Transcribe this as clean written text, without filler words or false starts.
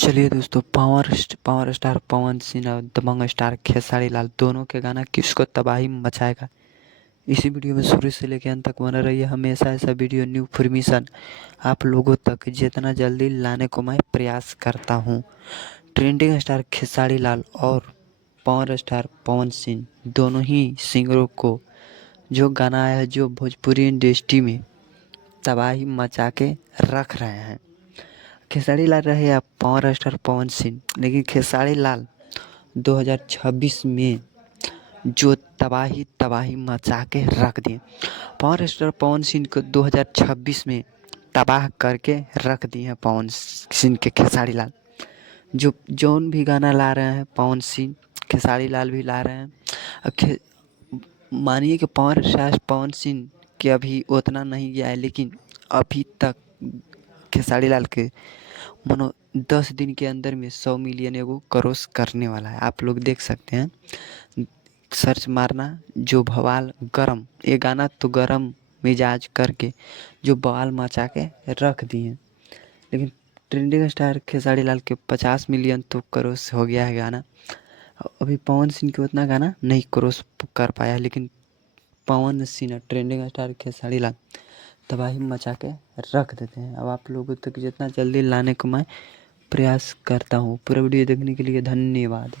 चलिए दोस्तों, power star Pawan Singh और दबंग स्टार खेसारी लाल दोनों के गाना किसको तबाही मचाएगा। इसी वीडियो में शुरू से लेकर अंत तक बना रहिए। हमेशा ऐसा वीडियो न्यू इन्फॉर्मेशन आप लोगों तक जितना जल्दी लाने को मैं प्रयास करता हूं। ट्रेंडिंग स्टार खेसारी लाल और पावर स्टार पवन सिंह दोनों ही सिंगरों को जो गाना आया है, जो भोजपुरी इंडस्ट्री में तबाही मचा के रख रहे हैं। खेसारी लाल रहे या पावर स्टार पवन सिंह, लेकिन खेसारी लाल 2026 में जो तबाही तबाही मचा के रख दिए। पावर स्टार पवन सिंह को 2026 में तबाह करके रख दिए हैं पवन सिंह के खेसारी लाल। जो जौन भी गाना ला रहे हैं पवन सिंह, खेसारी लाल भी ला रहे हैं। मानिए कि पावर स्टार पवन सिंह के अभी उतना नहीं गया है, लेकिन अभी तक खेसारी लाल के मानो 10 दिन के अंदर में 100 मिलियन एगो क्रॉस करने वाला है। आप लोग देख सकते हैं, सर्च मारना। जो बवाल गरम, ये गाना तो गरम मिजाज करके जो बवाल मचा के रख दिए। लेकिन ट्रेंडिंग स्टार खेसारी लाल के 50 मिलियन तो क्रॉस हो गया है गाना। अभी पवन सिंह के उतना गाना नहीं क्रॉस कर पाया, लेकिन पवन सिंह ट्रेंडिंग स्टार खेसारी लाल तबाही मचा के रख देते हैं। अब आप लोगों तक जितना जल्दी लाने को मैं प्रयास करता हूँ। पूरा वीडियो देखने के लिए धन्यवाद।